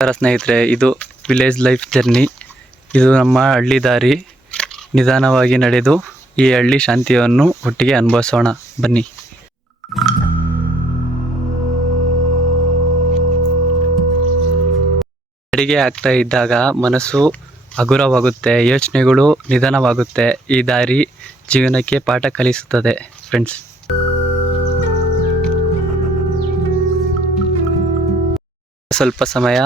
ನಮಸ್ಕಾರ ಸ್ನೇಹಿತರೆ, ಇದು ವಿಲೇಜ್ ಲೈಫ್ ಜರ್ನಿ ಇದು ನಮ್ಮ ಹಳ್ಳಿ ದಾರಿ. ನಿಧಾನವಾಗಿ ನಡೆದು ಈ ಹಳ್ಳಿ ಶಾಂತಿಯನ್ನು ಒಟ್ಟಿಗೆ ಅನುಭವಿಸೋಣ. ಬನ್ನಿ. ಅಡಿಗೆ ಆಗ್ತಾ ಇದ್ದಾಗ ಮನಸ್ಸು ಹಗುರವಾಗುತ್ತೆ, ಯೋಚನೆಗಳು ನಿಧಾನವಾಗುತ್ತೆ. ಈ ದಾರಿ ಜೀವನಕ್ಕೆ ಪಾಠ ಕಲಿಸುತ್ತದೆ ಫ್ರೆಂಡ್ಸ್ ಸ್ವಲ್ಪ ಸಮಯ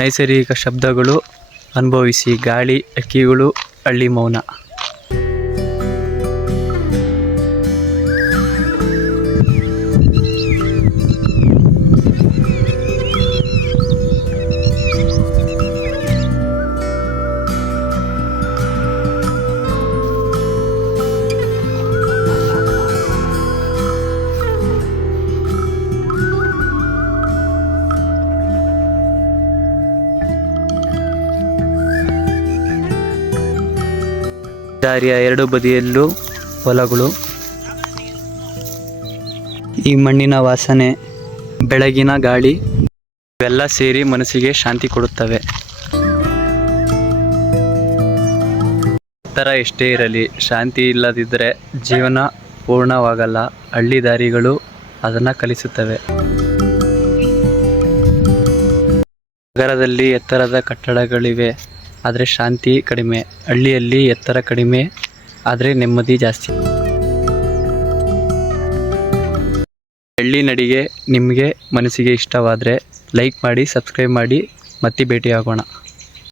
ನೈಸರ್ಗಿಕ ಶಬ್ದಗಳು ಅನುಭವಿಸಿ ಗಾಳಿ ಹಕ್ಕಿಗಳು ಹಳ್ಳಿ ಮೌನ. ದಾರಿಯ ಎರಡು ಬದಿಯಲ್ಲೂ ಹೊಲಗಳು. ಈ ಮಣ್ಣಿನ ವಾಸನೆ, ಬೆಳಗಿನ ಗಾಳಿ, ಇವೆಲ್ಲ ಸೇರಿ ಮನಸ್ಸಿಗೆ ಶಾಂತಿ ಕೊಡುತ್ತವೆ. ಎತ್ತರ ಎಷ್ಟೇ ಇರಲಿ, ಶಾಂತಿ ಇಲ್ಲದಿದ್ದರೆ ಜೀವನ ಪೂರ್ಣವಾಗಲ್ಲ. ಹಳ್ಳಿ ದಾರಿಗಳು ಅದನ್ನು ಕಲಿಸುತ್ತವೆ. ನಗರದಲ್ಲಿ ಎತ್ತರದ ಕಟ್ಟಡಗಳಿವೆ. ಆದರೆ ಶಾಂತಿ ಕಡಿಮೆ. ಹಳ್ಳಿಯಲ್ಲಿ ಎತ್ತರ ಕಡಿಮೆ, ಆದರೆ ನೆಮ್ಮದಿ ಜಾಸ್ತಿ. ಹಳ್ಳಿ ನಡಿಗೆ ನಿಮಗೆ ಮನಸ್ಸಿಗೆ ಇಷ್ಟವಾದರೆ ಲೈಕ್ ಮಾಡಿ ಸಬ್ಸ್ಕ್ರೈಬ್ ಮಾಡಿ, ಮತ್ತೆ ಭೇಟಿಯಾಗೋಣ.